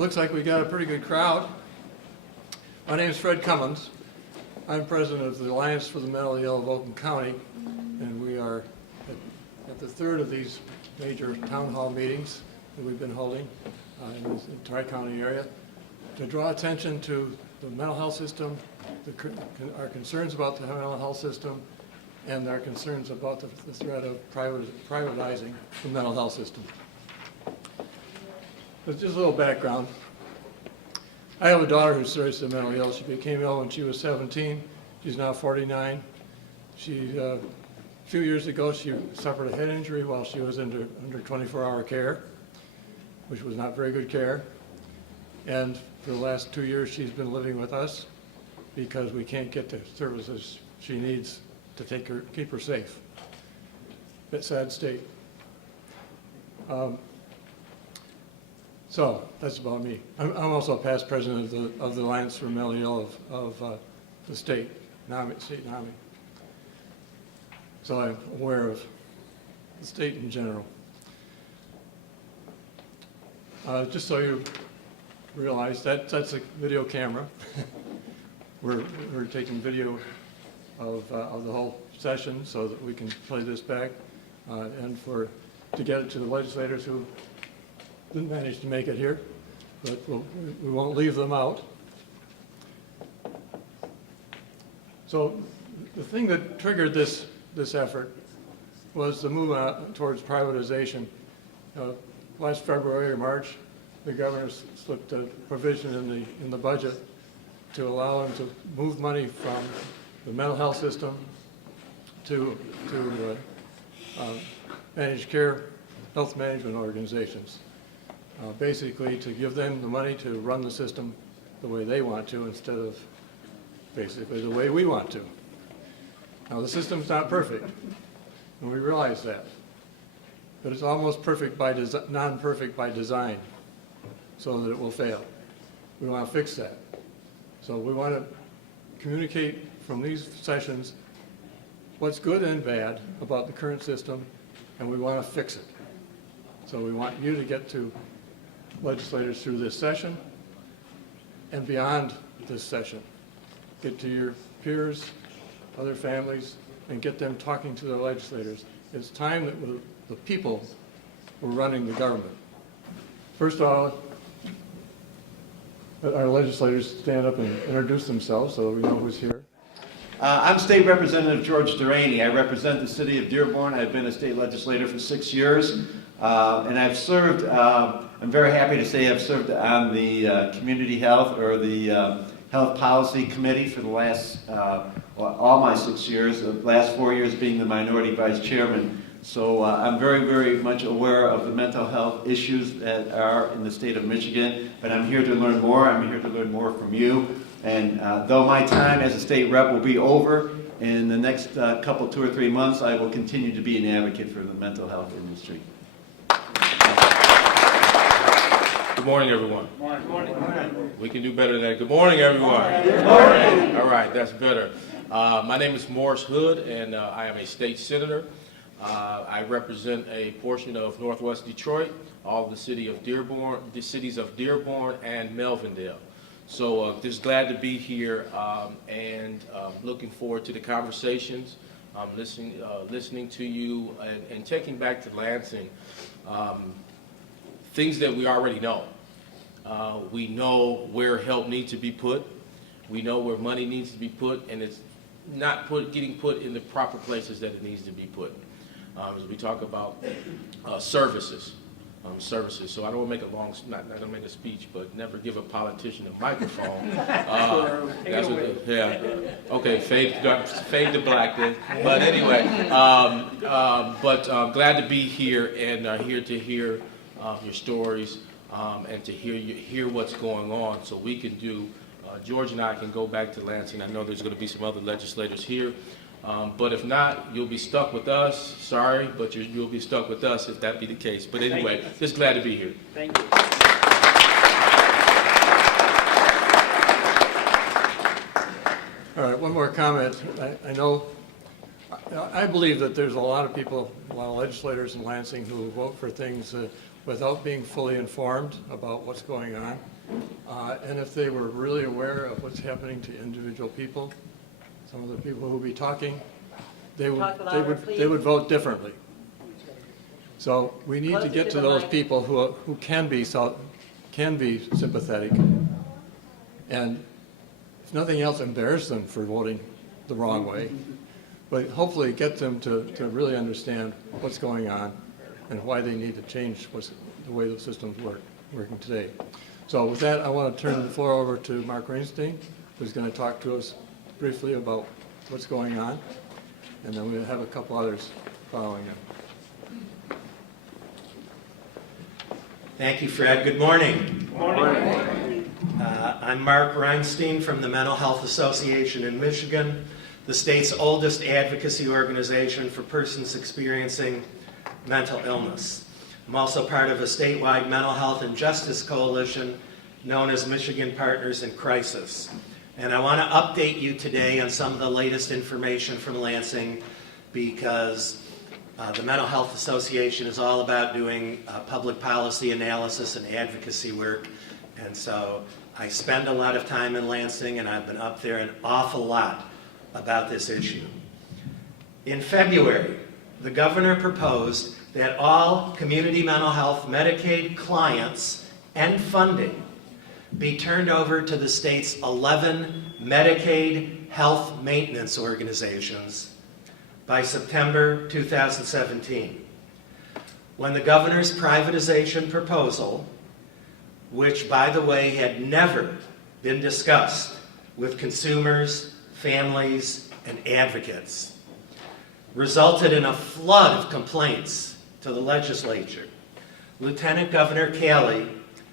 Looks like we got a pretty good crowd. My name is Fred Cummins. I'm president of the Alliance for the Mentally Ill of Oakland County, and we are at the third of these major town hall meetings that we've been holding in the Tri-County area to draw attention to the mental health system, our concerns about the mental health system, and our concerns about the threat of privatizing the mental health system. But just a little background. I have a daughter who's seriously mentally ill. She became ill when she was 17. She's now 49. A few years ago, she suffered a head injury while she was under 24-hour care, which was not very good care. And for the last 2 years, she's been living with us because we can't get the services she needs to keep her safe. Bit sad state. So that's about me. I'm also a past president of the Alliance for Mentally Ill of the state NAMI. So I'm aware of the state in general. Just so you realize, that's a video camera. we're taking video of the whole session so that we can play this back, and to get it to the legislators who didn't manage to make it here, but we won't leave them out. So the thing that triggered this effort was the move towards privatization. Last February or March, the governor slipped a provision in the budget to allow him to move money from the mental health system to managed care health management organizations. Basically to give them the money to run the system the way they want to instead of basically the way we want to. Now the system's not perfect, and we realize that, but it's almost perfect by non-perfect by design, so that it will fail. We want to fix that. So we want to communicate from these sessions what's good and bad about the current system, and we want to fix it. So we want you to get to legislators through this session and beyond this session. Get to your peers, other families, and get them talking to their legislators. It's time that the people were running the government. First of all, let our legislators stand up and introduce themselves so we know who's here. I'm State Representative George Duraney. I represent the city of Dearborn. I've been a state legislator for 6 years, and I've served, I'm very happy to say I've served on the Community Health or the Health Policy Committee for the last, all my 6 years, the last 4 years being the Minority Vice Chairman. So I'm very, very much aware of the mental health issues that are in the state of Michigan, but I'm here to learn more. I'm here to learn more from you. And though my time as a state rep will be over, in the next couple, 2 or 3 months, I will continue to be an advocate for the mental health industry. Good morning, everyone. Good morning. We can do better than that. Good morning, everyone. Good morning. All right, that's better. My name is Morris Hood, and I am a state senator. I represent a portion of Northwest Detroit, all of the cities of Dearborn and Melvindale. So just glad to be here and looking forward to the conversations, listening to you and taking back to Lansing things that we already know. We know where help needs to be put. We know where money needs to be put, and it's not getting put in the proper places that it needs to be put. As we talk about services. So I don't want to make not going to make a speech, but never give a politician a microphone. That's what, yeah. Okay, fade to black then. But anyway, glad to be here and here to hear your stories and to hear what's going on, so we can do. George and I can go back to Lansing. I know there's going to be some other legislators here. But if not, you'll be stuck with us. Sorry, but you'll be stuck with us if that be the case. But anyway, just glad to be here. Thank you. All right, one more comment. I believe that there's a lot of people, a lot of legislators in Lansing who vote for things without being fully informed about what's going on. And if they were really aware of what's happening to individual people, some of the people who will be talking, they would vote differently. So we need to get to those people who can be sympathetic, and if nothing else, embarrass them for voting the wrong way, but hopefully get them to really understand what's going on and why they need to change the way the system's working today. So with that, I want to turn the floor over to Mark Reinstein, who's going to talk to us briefly about what's going on, and then we'll have a couple others following him. Thank you, Fred. Good morning. Good morning. I'm Mark Reinstein from the Mental Health Association in Michigan, the state's oldest advocacy organization for persons experiencing mental illness. I'm also part of a statewide mental health and justice coalition known as Michigan Partners in Crisis. And I want to update you today on some of the latest information from Lansing, because the Mental Health Association is all about doing public policy analysis and advocacy work. And so I spend a lot of time in Lansing, and I've been up there an awful lot about this issue. In February, the governor proposed that all community mental health Medicaid clients and funding be turned over to the state's 11 Medicaid health maintenance organizations by September 2017. When the governor's privatization proposal, which, by the way, had never been discussed with consumers, families, and advocates, resulted in a flood of complaints to the legislature, Lieutenant Governor Kelly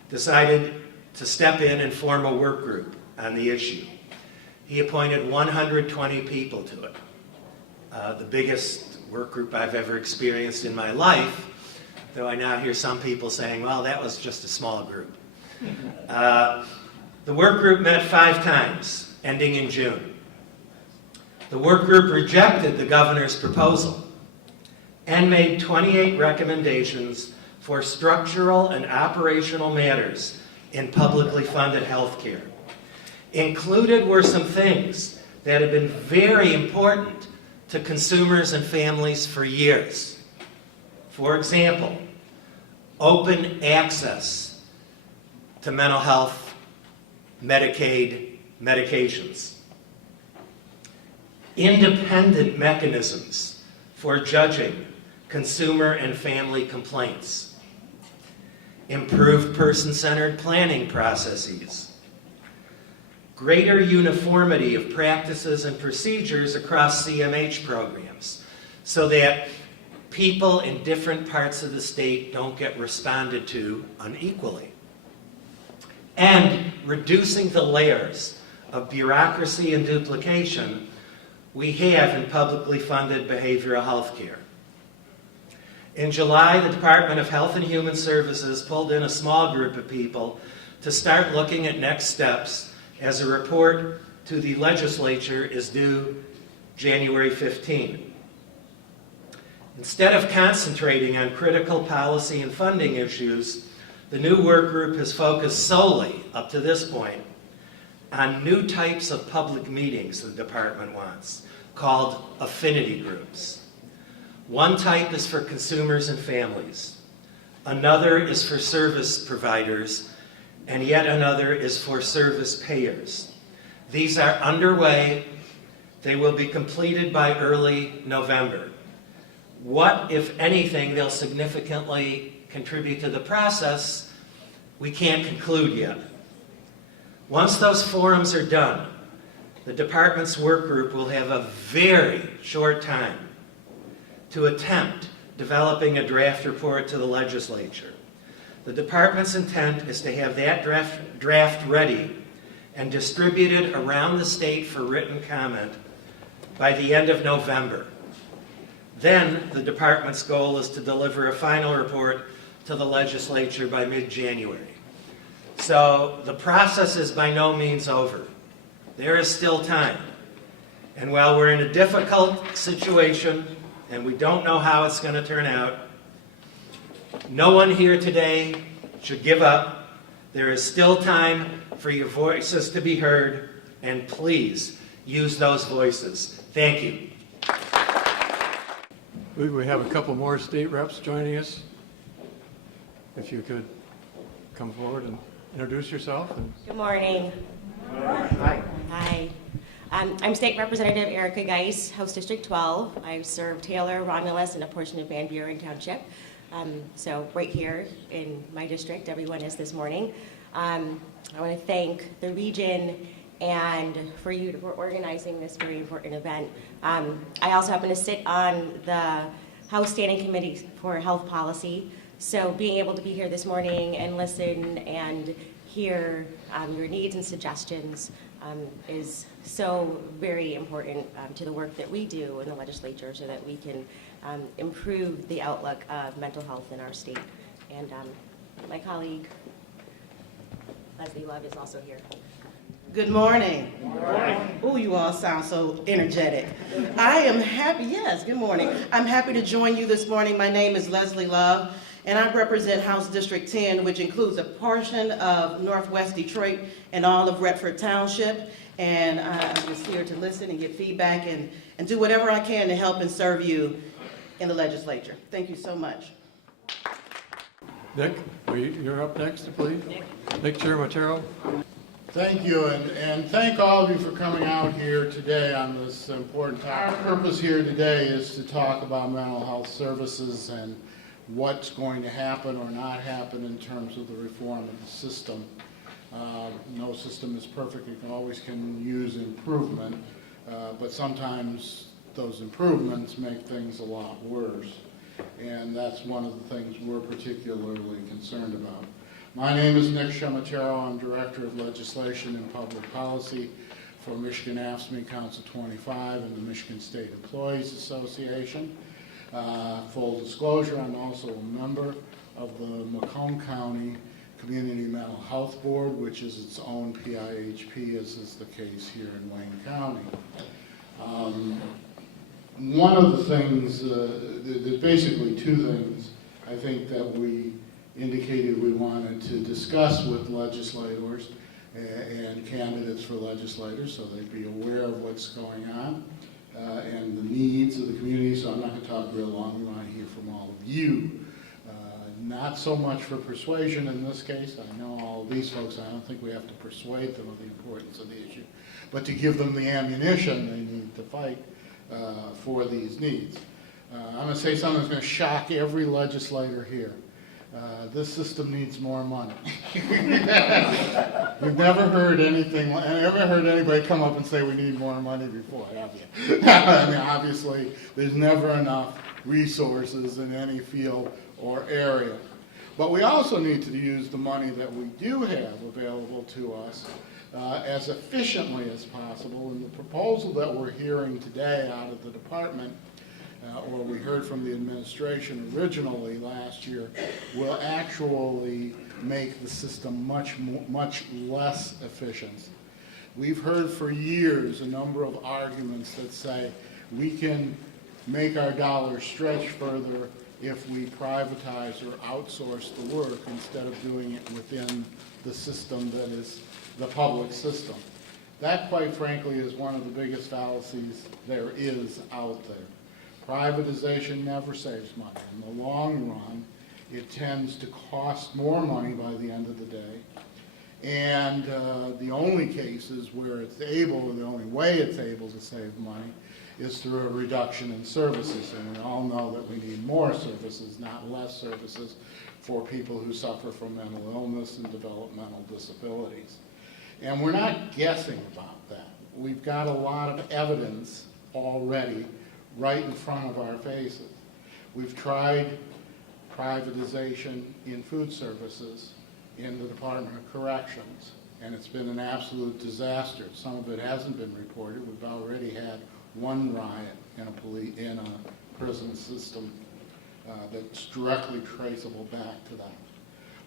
decided to step in and form a work group on the issue. He appointed 120 people to it, the biggest work group I've ever experienced in my life, though I now hear some people saying, well, that was just a small group. The work group met 5 times, ending in June. The work group rejected the governor's proposal and made 28 recommendations for structural and operational matters in publicly funded health care. Included were some things that have been very important to consumers and families for years. For example, open access to mental health Medicaid medications, independent mechanisms for judging consumer and family complaints, improved person-centered planning processes, greater uniformity of practices and procedures across CMH programs so that people in different parts of the state don't get responded to unequally, and reducing the layers of bureaucracy and duplication we have in publicly funded behavioral health care. In July, the Department of Health and Human Services pulled in a small group of people to start looking at next steps, as a report to the legislature is due January 15. Instead of concentrating on critical policy and funding issues, the new work group has focused solely, up to this point, on new types of public meetings the department wants, called affinity groups. One type is for consumers and families. Another is for service providers, and yet another is for service payers. These are underway. They will be completed by early November. What, if anything, they'll significantly contribute to the process, we can't conclude yet. Once those forums are done, the department's work group will have a very short time to attempt developing a draft report to the legislature. The department's intent is to have that draft ready and distributed around the state for written comment by the end of November. Then the department's goal is to deliver a final report to the legislature by mid-January. So the process is by no means over. There is still time. And while we're in a difficult situation and we don't know how it's going to turn out, no one here today should give up. There is still time for your voices to be heard, and please use those voices. Thank you. We have a couple more state reps joining us. If you could come forward and introduce yourself. Good morning. Hi. Hi. I'm State Representative Erica Geis, House District 12. I serve Taylor, Romulus, and a portion of Van Buren Township. So right here in my district, everyone is this morning. I want to thank the region and for you for organizing this very important event. I also happen to sit on the House Standing Committee for Health Policy. So being able to be here this morning and listen and hear your needs and suggestions is so very important to the work that we do in the legislature so that we can improve the outlook of mental health in our state. And my colleague, Leslie Love, is also here. Good morning. Good morning. Oh, you all sound so energetic. I am happy, yes, good morning. I'm happy to join you this morning. My name is Leslie Love, and I represent House District 10, which includes a portion of Northwest Detroit and all of Redford Township. And I'm just here to listen and get feedback and do whatever I can to help and serve you in the legislature. Thank you so much. Nick, you're up next, please. Nick Chermatero. Thank you, and thank all of you for coming out here today on this important topic. Our purpose here today is to talk about mental health services and what's going to happen or not happen in terms of the reform of the system. No system is perfect. It always can use improvement, but sometimes those improvements make things a lot worse. And that's one of the things we're particularly concerned about. My name is Nick Chermatero. I'm Director of Legislation and Public Policy for Michigan AFSCME Council 25 and the Michigan State Employees Association. Full disclosure, I'm also a member of the Macomb County Community Mental Health Board, which is its own PIHP, as is the case here in Wayne County. One of the things, there's basically two things I think that we indicated we wanted to discuss with legislators and candidates for legislators so they'd be aware of what's going on and the needs of the community. So I'm not going to talk real long. We want to hear from all of you. Not so much for persuasion in this case. I know all of these folks. I don't think we have to persuade them of the importance of the issue, but to give them the ammunition they need to fight for these needs. I'm going to say something that's going to shock every legislator here. This system needs more money. You've never heard anything, ever heard anybody come up and say we need more money before, have you? I mean, obviously, there's never enough resources in any field or area. But we also need to use the money that we do have available to us as efficiently as possible. And the proposal that we're hearing today out of the department, or we heard from the administration originally last year, will actually make the system much less efficient. We've heard for years a number of arguments that say we can make our dollars stretch further if we privatize or outsource the work instead of doing it within the system that is the public system. That, quite frankly, is one of the biggest fallacies there is out there. Privatization never saves money. In the long run, it tends to cost more money by the end of the day. And the only cases where it's able, the only way it's able to save money is through a reduction in services. And we all know that we need more services, not less services, for people who suffer from mental illness and developmental disabilities. And we're not guessing about that. We've got a lot of evidence already right in front of our faces. We've tried privatization in food services in the Department of Corrections, and it's been an absolute disaster. Some of it hasn't been reported. We've already had one riot in a prison system that's directly traceable back to that.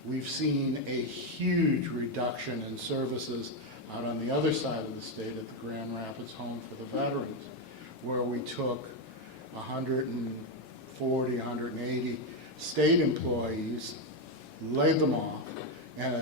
We've seen a huge reduction in services out on the other side of the state at the Grand Rapids Home for the Veterans, where we took 140, 180 state employees, laid them off, and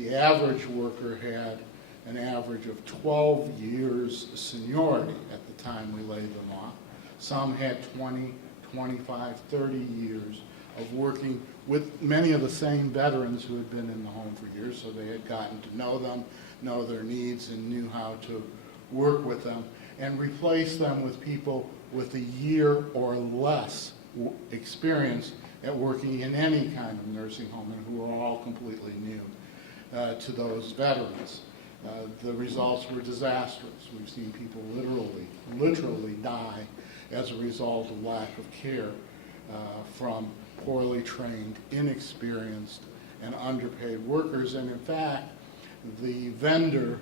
the average worker had an average of 12 years seniority at the time we laid them off. Some had 20, 25, 30 years of working with many of the same veterans who had been in the home for years, so they had gotten to know them, know their needs, and knew how to work with them, and replace them with people with a year or less experience at working in any kind of nursing home, and who are all completely new to those veterans. The results were disastrous. We've seen people literally die as a result of lack of care from poorly trained, inexperienced, and underpaid workers. And in fact, the vendor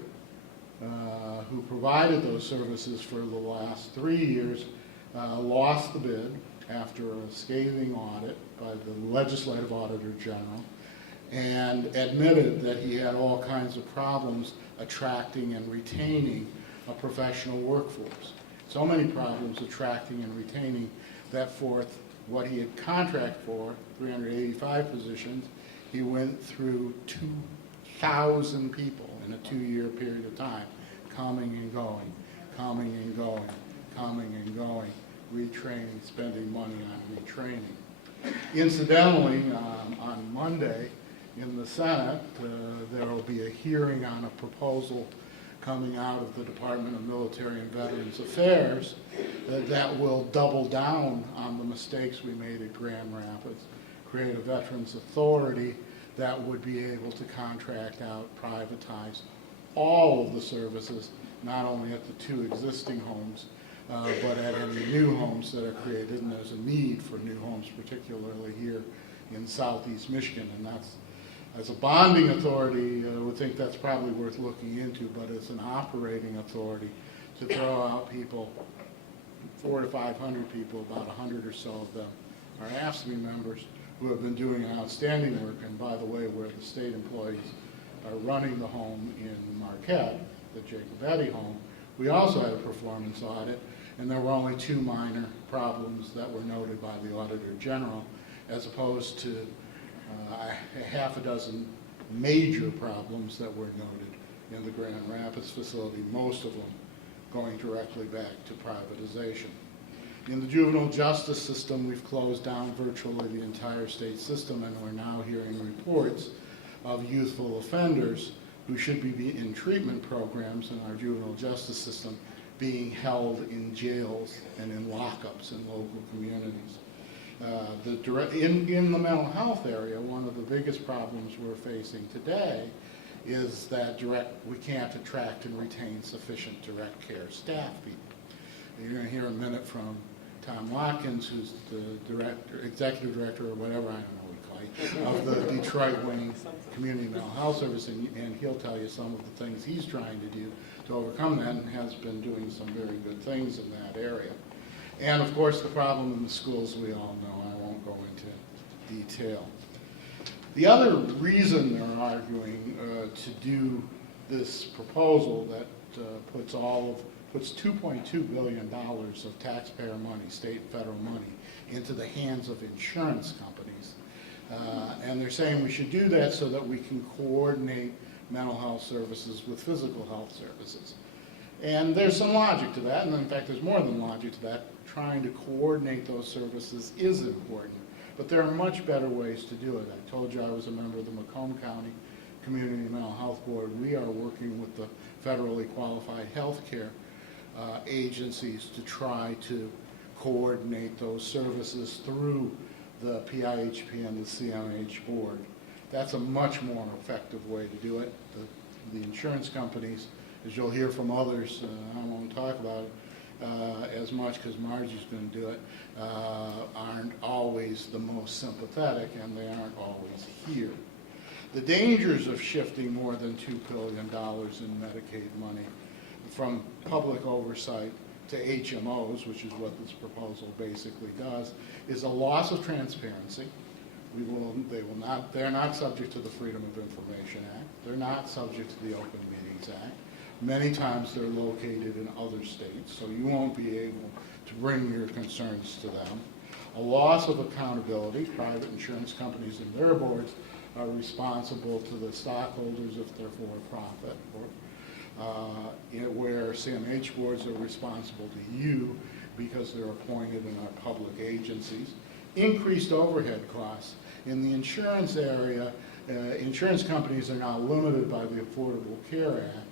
who provided those services for the last 3 years lost the bid after a scathing audit by the Legislative Auditor General, and admitted that he had all kinds of problems attracting and retaining a professional workforce. So many problems attracting and retaining that for what he had contract for, 385 positions, he went through 2,000 people in a 2-year period of time, coming and going, coming and going, coming and going, retraining, spending money on retraining. Incidentally, on Monday in the Senate, there will be a hearing on a proposal coming out of the Department of Military and Veterans Affairs that will double down on the mistakes we made at Grand Rapids, create a Veterans Authority that would be able to contract out, privatize all of the services, not only at the 2 existing homes, but at any new homes that are created, and there's a need for new homes, particularly here in southeast Michigan, and that's, as a bonding authority, I would think that's probably worth looking into, but as an operating authority, to throw out people, 400 to 500 people, about 100 or so of them are AFSCME members who have been doing outstanding work, and by the way, where the state employees are running the home in Marquette, the Jacobetti home, we also had a performance audit, and there were only 2 minor problems that were noted by the Auditor General, as opposed to a half a dozen major problems that were noted in the Grand Rapids facility, most of them going directly back to privatization. In the juvenile justice system, we've closed down virtually the entire state system, and we're now hearing reports of youthful offenders who should be in treatment programs in our juvenile justice system being held in jails and in lockups in local communities. In the mental health area, one of the biggest problems we're facing today is that we can't attract and retain sufficient direct care staff people. You're going to hear a minute from Tom Watkins, who's the executive director, or whatever, I don't know what he calls it, of the Detroit Wing Community Mental Health Service, and he'll tell you some of the things he's trying to do to overcome that, and has been doing some very good things in that area. And of course, the problem in the schools, we all know. I won't go into detail. The other reason they're arguing to do this proposal that puts $2.2 billion of taxpayer money, state and federal money, into the hands of insurance companies. And they're saying we should do that so that we can coordinate mental health services with physical health services. And there's some logic to that, and in fact there's more than logic to that. Trying to coordinate those services is important, but there are much better ways to do it. I told you I was a member of the Macomb County Community Mental Health Board. We are working with the federally qualified health care agencies to try to coordinate those services through the PIHP and the CMH board. That's a much more effective way to do it. The insurance companies, as you'll hear from others, I won't talk about it as much because Margie's going to do it, aren't always the most sympathetic, and they aren't always here. The dangers of shifting more than $2 billion in Medicaid money from public oversight to HMOs, which is what this proposal basically does, is a loss of transparency. They're not subject to the Freedom of Information Act. They're not subject to the Open Meetings Act. Many times they're located in other states, so you won't be able to bring your concerns to them. A loss of accountability. Private insurance companies and their boards are responsible to the stockholders if they're for-profit, where CMH boards are responsible to you because they're appointed and are public agencies. Increased overhead costs. In the insurance area, insurance companies are now limited by the Affordable Care Act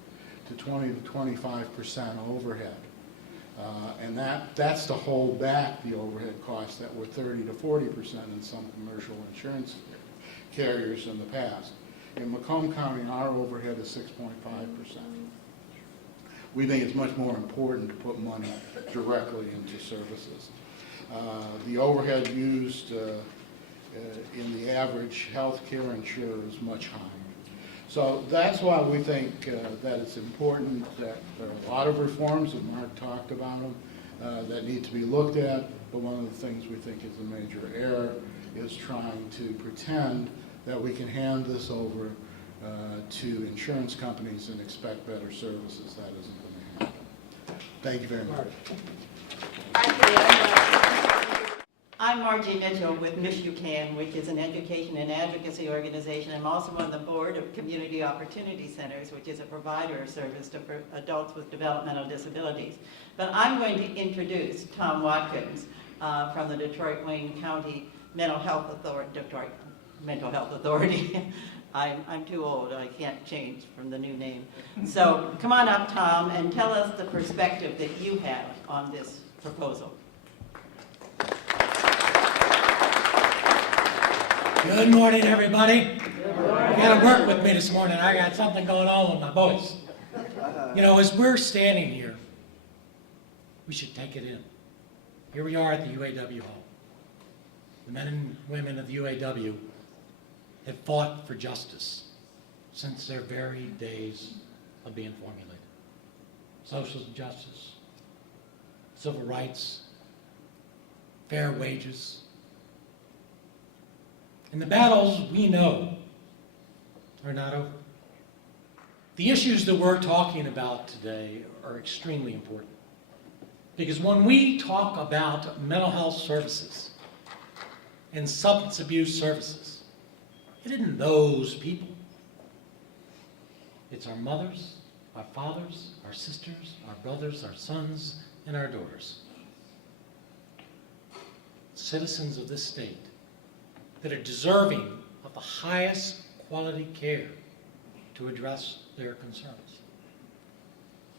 to 20 to 25% overhead. And that's to hold back the overhead costs that were 30 to 40% in some commercial insurance carriers in the past. In Macomb County, our overhead is 6.5%. We think it's much more important to put money directly into services. The overhead used in the average healthcare insurer is much higher. So that's why we think that it's important that there are a lot of reforms, and Mark talked about them, that need to be looked at, but one of the things we think is a major error is trying to pretend that we can hand this over to insurance companies and expect better services. That isn't going to happen. Thank you very much. I'm Margie Mitchell with Miss You Can, which is an education and advocacy organization. I'm also on the board of Community Opportunity Centers, which is a provider of service to adults with developmental disabilities. But I'm going to introduce Tom Watkins from the Detroit-Wayne County Mental Health Authority. I'm too old, I can't change from the new name. So come on up, Tom, and tell us the perspective that you have on this proposal. Good morning, everybody. You got to work with me this morning. I got something going on with my voice. You know, as we're standing here, we should take it in. Here we are at the UAW Hall. The men and women of the UAW have fought for justice since their very days of being formulated. Social justice, civil rights, fair wages. And the battles we know are not over. The issues that we're talking about today are extremely important. Because when we talk about mental health services and substance abuse services, it isn't those people. It's our mothers, our fathers, our sisters, our brothers, our sons, and our daughters. Citizens of this state that are deserving of the highest quality care to address their concerns.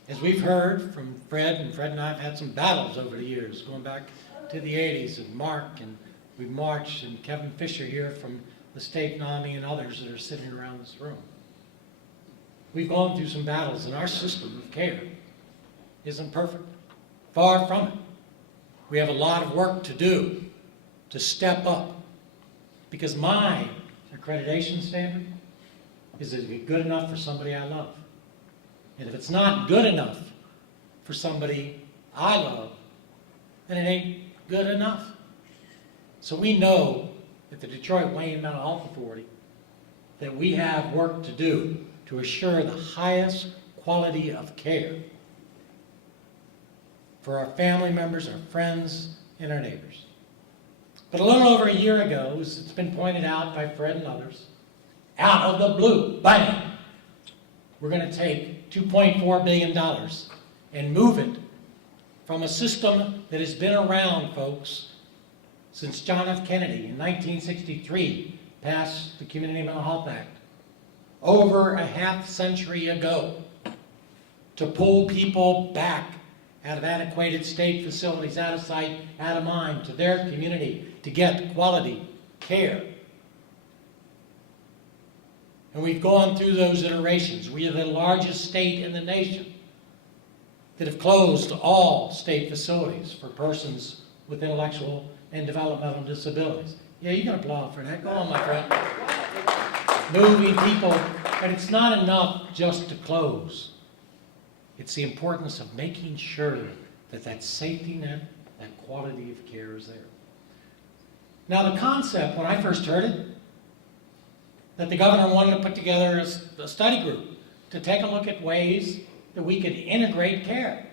As we've heard from Fred, and Fred and I have had some battles over the years, going back to the 80s, and Mark, and we've marched, and Kevin Fisher here from the state NAMI and others that are sitting around this room. We've gone through some battles, and our system of care isn't perfect. Far from it. We have a lot of work to do to step up. Because my accreditation standard is it good enough for somebody I love? And if it's not good enough for somebody I love, then it ain't good enough. So we know at the Detroit-Wayne Mental Health Authority that we have work to do to assure the highest quality of care for our family members, our friends, and our neighbors. But a little over a year ago, as it's been pointed out by Fred and others, out of the blue, bang, we're going to take $2.4 billion and move it from a system that has been around, folks, since John F. Kennedy in 1963 passed the Community Mental Health Act, over a half century ago, to pull people back out of antiquated state facilities, out of sight, out of mind, to their community, to get quality care. And we've gone through those iterations. We are the largest state in the nation that have closed all state facilities for persons with intellectual and developmental disabilities. Yeah, you can applaud for that. Go on, my friend. Moving people, but it's not enough just to close. It's the importance of making sure that that safety net, that quality of care is there. Now the concept, when I first heard it, that the governor wanted to put together a study group to take a look at ways that we could integrate care.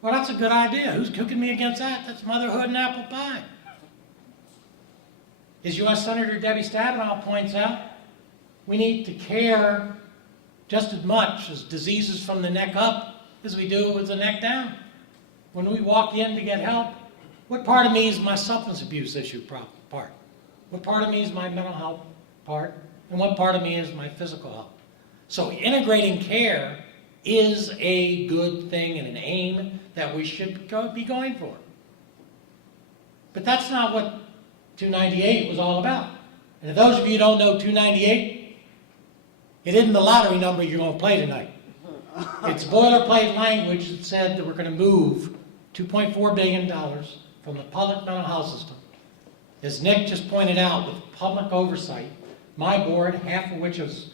Well, that's a good idea. Who's cooking me against that? That's motherhood and apple pie. as U.S. Senator Debbie Stabenow points out, we need to care just as much as diseases from the neck up as we do with the neck down. When we walk in to get help, what part of me is my substance abuse issue part? What part of me is my mental health part? And what part of me is my physical health? So integrating care is a good thing and an aim that we should be going for. But that's not what 298 was all about. And if those of you who don't know 298, it isn't the lottery number you're going to play tonight. It's boilerplate language that said that we're going to move $2.4 billion from the public mental health system. As Nick just pointed out, with public oversight, my board, half of which was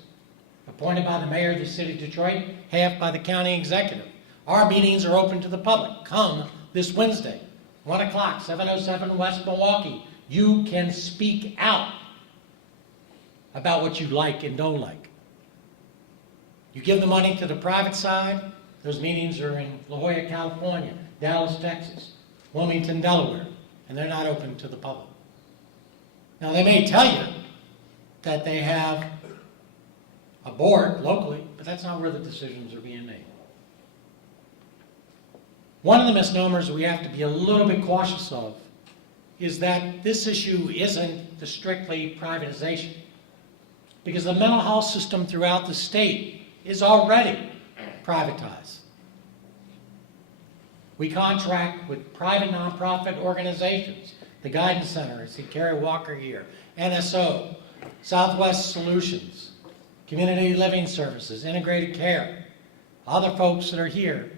appointed by the mayor of the city of Detroit, half by the county executive. Our meetings are open to the public. Come this Wednesday, 1 o'clock, 707 West Milwaukee. You can speak out about what you like and don't like. You give the money to the private side. Those meetings are in La Jolla, California, Dallas, Texas, Wilmington, Delaware, and they're not open to the public. Now, they may tell you that they have a board locally, but that's not where the decisions are being made. One of the misnomers we have to be a little bit cautious of is that this issue isn't the strictly privatization, because the mental health system throughout the state is already privatized. We contract with private nonprofit organizations, the Guidance Center, I see Carrie Walker here, NSO, Southwest Solutions, Community Living Services, Integrated Care, other folks that are here.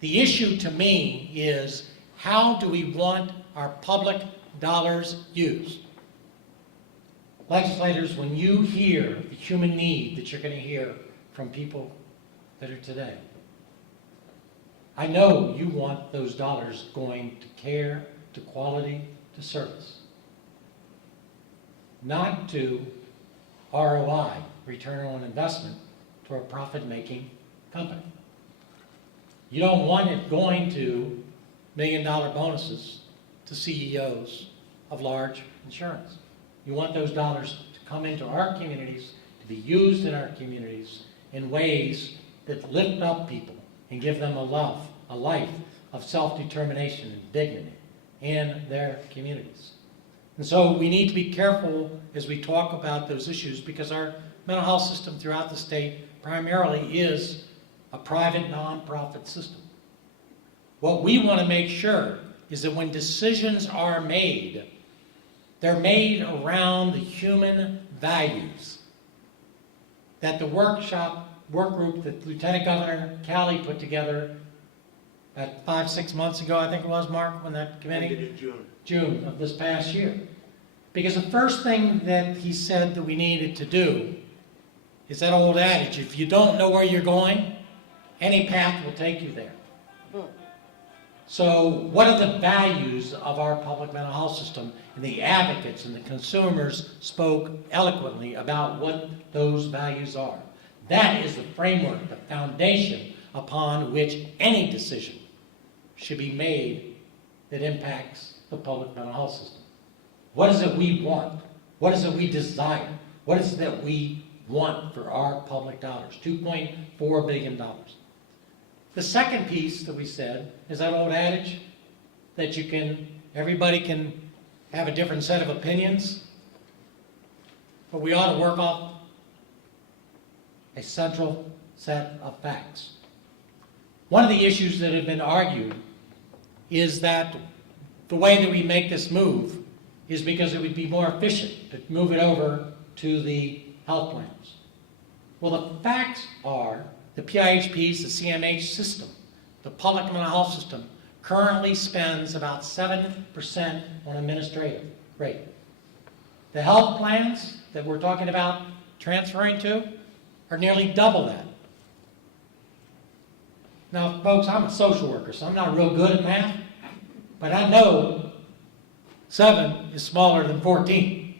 The issue to me is, how do we want our public dollars used? Legislators, when you hear the human need that you're going to hear from people that are today, I know you want those dollars going to care, to quality, to service, not to ROI, return on investment, for a profit-making company. You don't want it going to million-dollar bonuses to CEOs of large insurance. You want those dollars to come into our communities, to be used in our communities in ways that lift up people and give them a life of self-determination and dignity in their communities. And so we need to be careful as we talk about those issues, because our mental health system throughout the state primarily is a private nonprofit system. What we want to make sure is that when decisions are made, they're made around the human values that the work group that Lieutenant Governor Calley put together at 5-6 months ago, I think it was, Mark, when that committee? June of this past year. Because the first thing that he said that we needed to do is that old adage, if you don't know where you're going, any path will take you there. So what are the values of our public mental health system? And the advocates and the consumers spoke eloquently about what those values are. That is the framework, the foundation upon which any decision should be made that impacts the public mental health system. What is it we want? What is it we desire? What is it that we want for our public dollars? $2.4 billion. The second piece that we said is that old adage that everybody can have a different set of opinions, but we ought to work off a central set of facts. One of the issues that have been argued is that the way that we make this move is because it would be more efficient to move it over to the health plans. Well, the facts are the PIHPs, the CMH system, the public mental health system, currently spends about 7% on administrative rate. The health plans that we're talking about transferring to are nearly double that. Now, folks, I'm a social worker, so I'm not real good at math, but I know 7 is smaller than 14.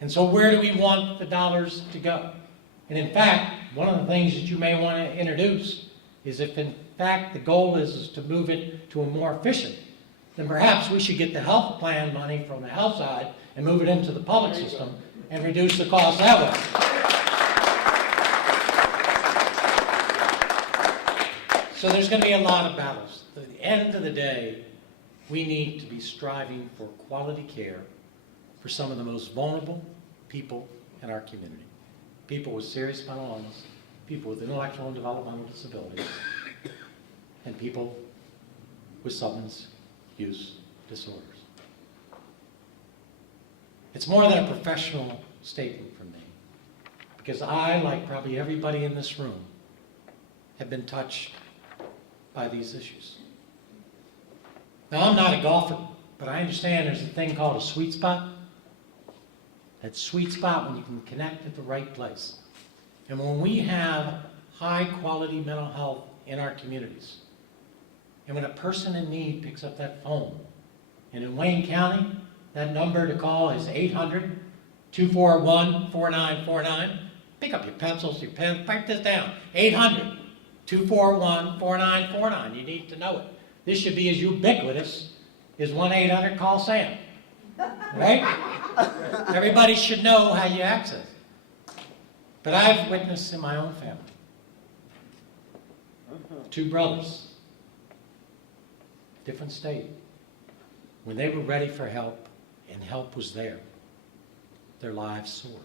And so where do we want the dollars to go? And in fact, one of the things that you may want to introduce is, if in fact the goal is to move it to a more efficient, then perhaps we should get the health plan money from the health side and move it into the public system and reduce the cost that way. So there's going to be a lot of battles. At the end of the day, we need to be striving for quality care for some of the most vulnerable people in our community. People with serious mental illness, people with intellectual and developmental disabilities, and people with substance use disorders. It's more than a professional statement from me, because I, like probably everybody in this room, have been touched by these issues. Now, I'm not a golfer, but I understand there's a thing called a sweet spot. That sweet spot when you can connect at the right place. And when we have high-quality mental health in our communities, and when a person in need picks up that phone, and in Wayne County, that number to call is 800-241-4949. Pick up your pencils, your pens, write this down. 800-241-4949. You need to know it. This should be as ubiquitous as 1-800-CALL-SAM. Right? Everybody should know how you access it. But I've witnessed in my own family, two brothers, different state, when they were ready for help and help was there, their lives soared.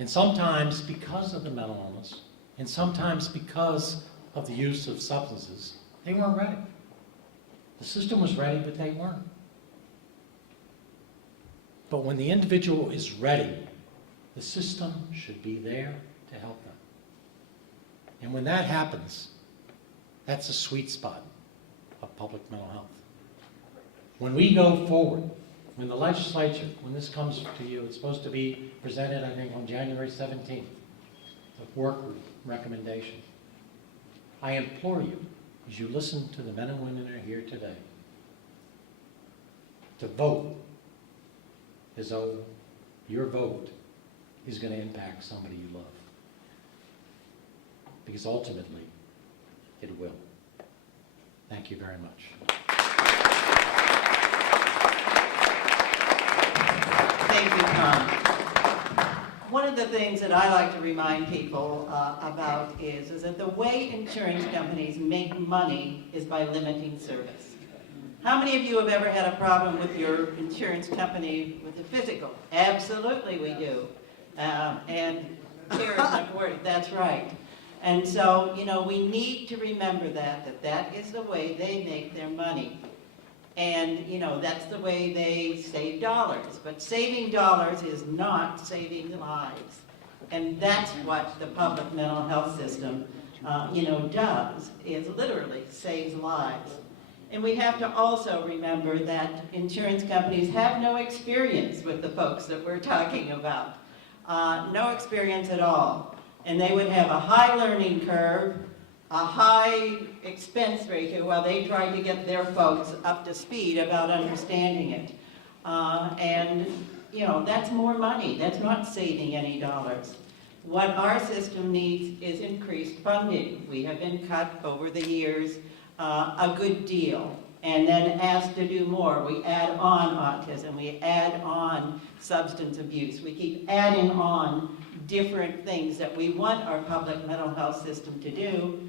And sometimes because of the mental illness, and sometimes because of the use of substances, they weren't ready. The system was ready, but they weren't. But when the individual is ready, the system should be there to help them. And when that happens, that's a sweet spot of public mental health. When we go forward, when the legislature, when this comes to you, it's supposed to be presented, I think, on January 17th, the work group recommendation. I implore you, as you listen to the men and women that are here today, to vote as though your vote is going to impact somebody you love. Because ultimately, it will. Thank you very much. Thank you, Tom. One of the things that I like to remind people about is that the way insurance companies make money is by limiting service. How many of you have ever had a problem with your insurance company with the physical? Absolutely we do. And care is not word, that's right. And so, you know, we need to remember that is the way they make their money. And, you know, that's the way they save dollars. But saving dollars is not saving lives. And that's what the public mental health system, does, is literally saves lives. And we have to also remember that insurance companies have no experience with the folks that we're talking about. No experience at all. And they would have a high learning curve, a high expense ratio while they try to get their folks up to speed about understanding it. That's more money. That's not saving any dollars. What our system needs is increased funding. We have been cut over the years a good deal and then asked to do more. We add on autism. We add on substance abuse. We keep adding on different things that we want our public mental health system to do,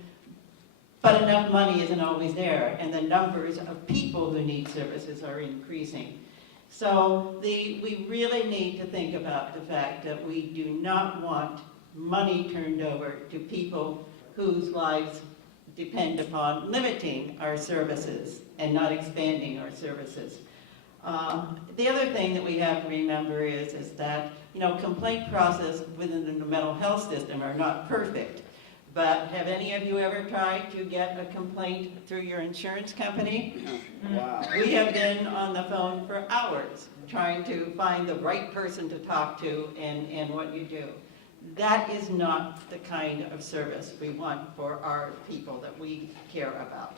but enough money isn't always there, and the numbers of people who need services are increasing. So we really need to think about the fact that we do not want money turned over to people whose lives depend upon limiting our services and not expanding our services. The other thing that we have to remember is that, complaint process within the mental health system are not perfect. But have any of you ever tried to get a complaint through your insurance company? Wow. We have been on the phone for hours trying to find the right person to talk to and what you do. That is not the kind of service we want for our people that we care about.